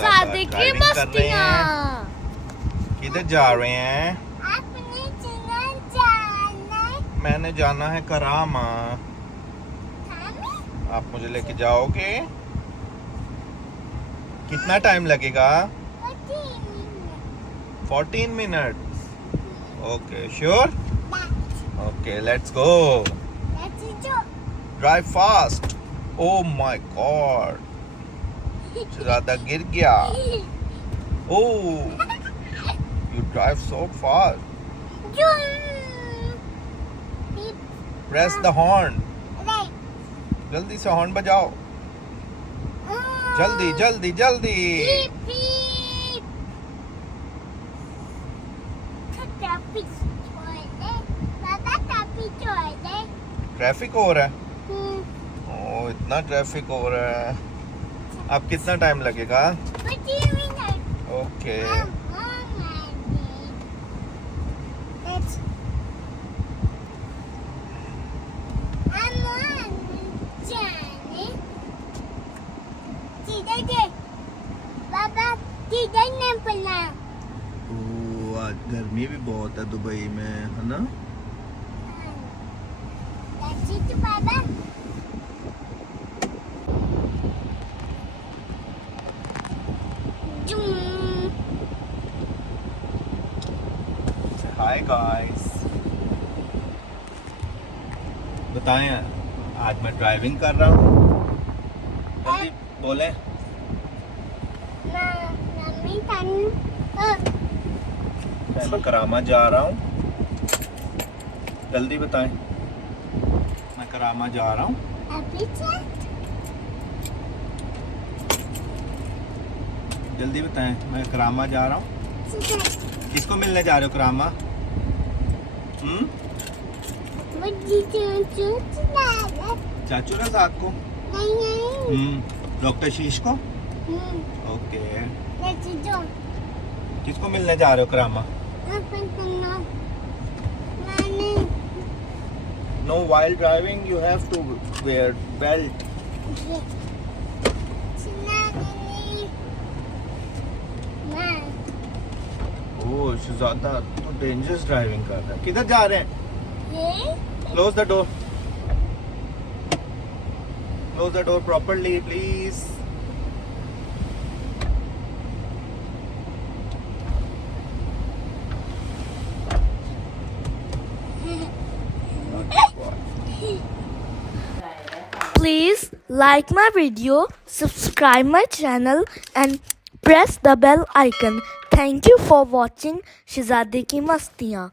शहजादे की ड्राइविंग कर रहे मस्तियाँ। हैं। किधर जा रहे हैं? आपने चला जाना मैंने जाना है करामा। हमें आप मुझे लेके जाओगे? कितना टाइम लगेगा? 14 minutes. Okay, sure? Okay, let's go. Drive fast. Oh my God. ज़्यादा गिर गया. Oh, you drive so fast. Press the horn. जल्दी से हॉर्न बजाओ. जल्दी जल्दी जल्दी. ट्रैफिक हो रहा है. ओह, इतना ट्रैफिक हो रहा है. अब कितना टाइम लगेगा? ओके. ओह, आज गर्मी भी बहुत है दुबई में, है ना? Hi guys. बताएं, आज मैं ड्राइविंग कर रहा हूँ. जल्दी बोलें. मैं करामा जा रहा हूँ. जल्दी बताएं. मैं करामा जा रहा हूँ. जल्दी बताएं. मैं करामा जा रहा हूँ. किसको मिलने जा रहे हो करामा? चाचू रज़ाक को? डॉक्टर शीश को? ओके. किसको मिलने जा रहे हो करामा? No, while driving you have to wear belt. ओह, शहजादा तो डेंजरस ड्राइविंग कर रहा है. किधर जा रहे हैं? Close the door. Close the door properly, please. Please like my video, subscribe my channel and press the bell icon. Thank you for watching शहजादे की मस्तियाँ.